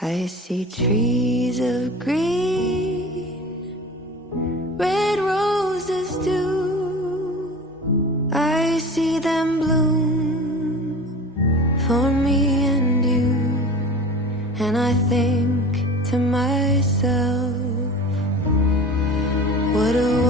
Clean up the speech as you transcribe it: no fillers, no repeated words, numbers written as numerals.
I see trees of green, red roses too. I see them bloom for me and you. And I think to myself, what a